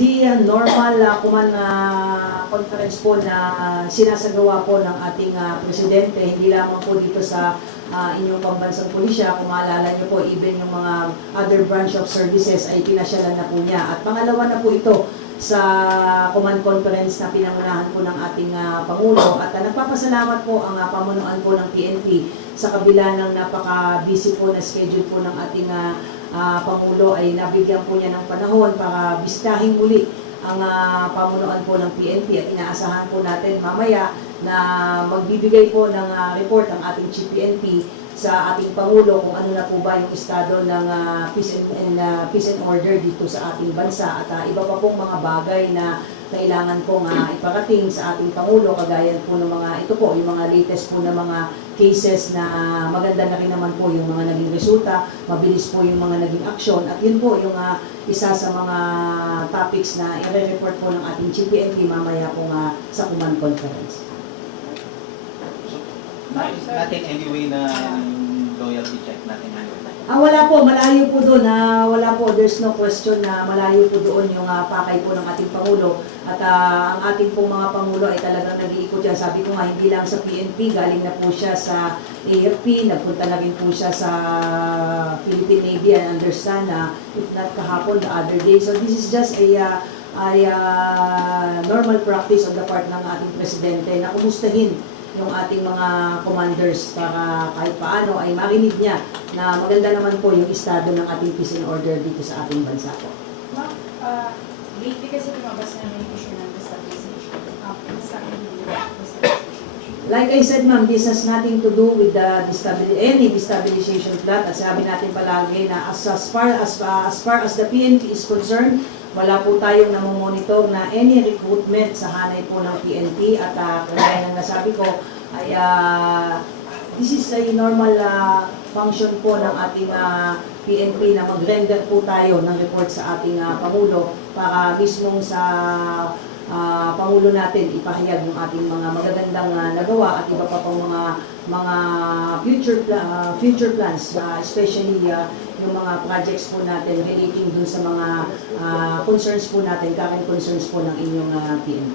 is the normal uh, command uh, conference po na sinasagawa po ng ating uh, presidente, hindi lamang po dito sa uh, inyong pambansang pulisya. Kung maalala niyo po, even yung mga other branch of services ay pinasyalan na po niya. At pangalawa na po ito sa command conference na pinangunahan po ng ating uh, Pangulo. At uh, nagpapasalamat po ang uh, pamunuan po ng PNP sa kabila ng napaka-busy po na schedule po ng ating uh, ah, Pangulo ay nabigyan po niya ng panahon para bistahin muli ang ah, pamunuan po ng PNP at inaasahan po natin mamaya na magbibigay po ng ah, report ang ating Chief PNP sa ating Pangulo kung ano na po ba yung estado ng ah, peace, and, and, ah, peace and order dito sa ating bansa at ah, iba pa pong mga bagay na kailangan pong ah, iparating sa ating Pangulo kagaya po ng mga ito po yung mga latest po na mga cases na ah, maganda na rin naman po yung mga naging resulta, mabilis po yung mga naging aksyon at yun po yung ah, isa sa mga topics na i-report po ng ating GPNP mamaya po nga sa command conference. Natin anyway na yung loyalty check natin ngayon. Ah, wala po, malayo po doon. Ah, wala po, there's no question na malayo po doon yung ah, pakay po ng ating Pangulo. At ah, ang ating pong mga Pangulo ay talagang nag-iikot yan. Sabi ko nga, hindi lang sa PNP, galing na po siya sa AFP, nagpunta na rin po siya sa Philippine Navy and understand na if not kahapon, the other day. So this is just a ah, ay ah, normal practice on the part ng ating presidente na kumustahin yung ating mga commanders para kahit paano ay marinig niya na maganda naman po yung estado ng ating peace and order dito sa ating bansa po. Ma'am, uh, lately kasi lumabas na may issue ng destabilization. Sa yung. Like I said ma'am, this has nothing to do with the destabil- any destabilization plot. At sabi natin palagi na as, as, far, as, as far as the PNP is concerned, wala po tayong namomonitor na any recruitment sa hanay po ng PNP at uh, kaya ng nasabi ko ay ah, this is a normal ah, function po ng ating ah, PNP na mag-render po tayo ng report sa ating ah, Pangulo para mismong sa Pangulo natin ipahayag yung ating mga magagandang ah, nagawa at iba pa pang mga mga future ah, future plans ah, especially ah, yung mga projects po natin relating dun sa mga ah, concerns po natin, current concerns po ng inyong ah, PNP.